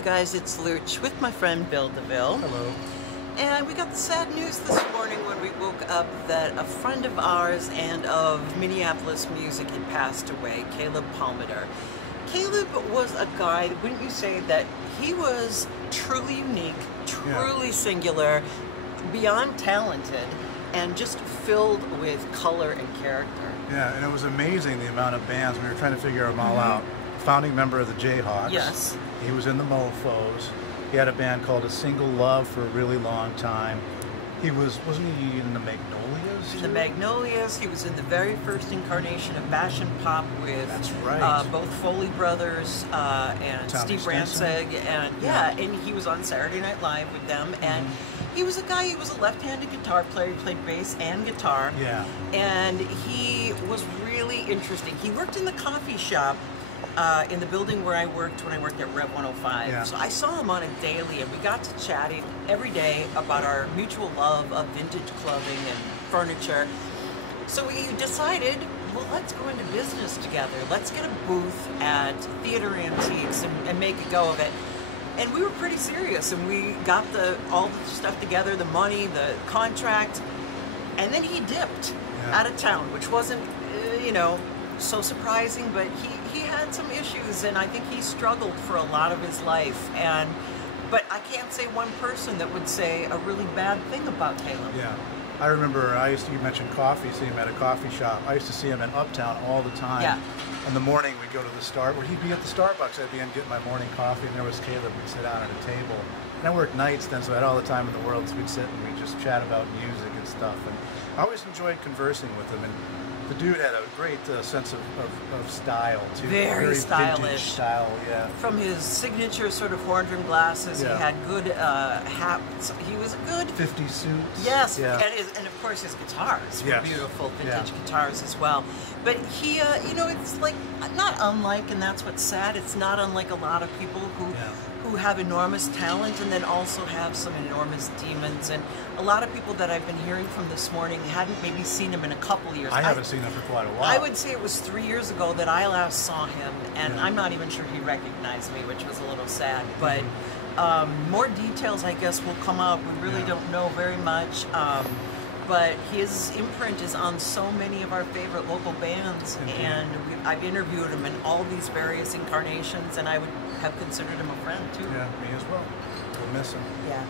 Hi guys, it's Looch with my friend Bill DeVille. Hello. And we got the sad news this morning when we woke up that a friend of ours and of Minneapolis music had passed away, Caleb Palmiter. Caleb was a guy, wouldn't you say, that he was truly unique, truly singular, beyond talented, and just filled with color and character. Yeah, and it was amazing the amount of bands. We were trying to figure them all out. Founding member of the Jayhawks. Yes. He was in the Mofos. He had a band called A Single Love for a really long time. He wasn't he in the Magnolias? In the Magnolias, he was in the very first incarnation of Bash and Pop with both Foley Brothers and Tommy Steve Rancig, and and he was on Saturday Night Live with them. And he was a guy. He was a left-handed guitar player. He played bass and guitar. Yeah. And he was really interesting. He worked in the coffee shop. In the building where I worked when I worked at Rev 105. Yeah. So I saw him on it daily, and we got to chatting every day about our mutual love of vintage clothing and furniture. So we decided, well, let's go into business together. Let's get a booth at Theater Antiques and make a go of it. And we were pretty serious, and we got all the stuff together, the money, the contract, and then he dipped out of town, which wasn't, so surprising, but he had some issues, and I think he struggled for a lot of his life. But I can't say one person that would say a really bad thing about Caleb. Yeah, I remember you mentioned coffee, see him at a coffee shop. I used to see him in Uptown all the time. Yeah. In the morning we'd go to the he'd be at the Starbucks, I'd be in getting my morning coffee, and there was Caleb. We'd sit down at a table. And I worked nights then, so I had all the time in the world, so we'd sit and we'd just chat about music and stuff. And I always enjoyed conversing with him. And the dude had a great sense of style, too. Very stylish. Vintage style, yeah. From his signature sort of horn-rimmed glasses, he had good hats. He was a good 50 suits. Yes, yeah. and of course his guitars were beautiful vintage guitars as well. But he, it's like not unlike, and that's what's sad. It's not unlike a lot of people who have enormous talent and then also have some enormous demons. And a lot of people that I've been hearing from this morning hadn't maybe seen him in a couple years. I haven't seen him for quite a while. I would say it was 3 years ago that I last saw him, and I'm not even sure he recognized me, which was a little sad. But more details, I guess, will come out. We really don't know very much. But his imprint is on so many of our favorite local bands, and I've interviewed him in all these various incarnations, and I would have considered him a friend, too. Yeah, me as well. We'll miss him. Yeah.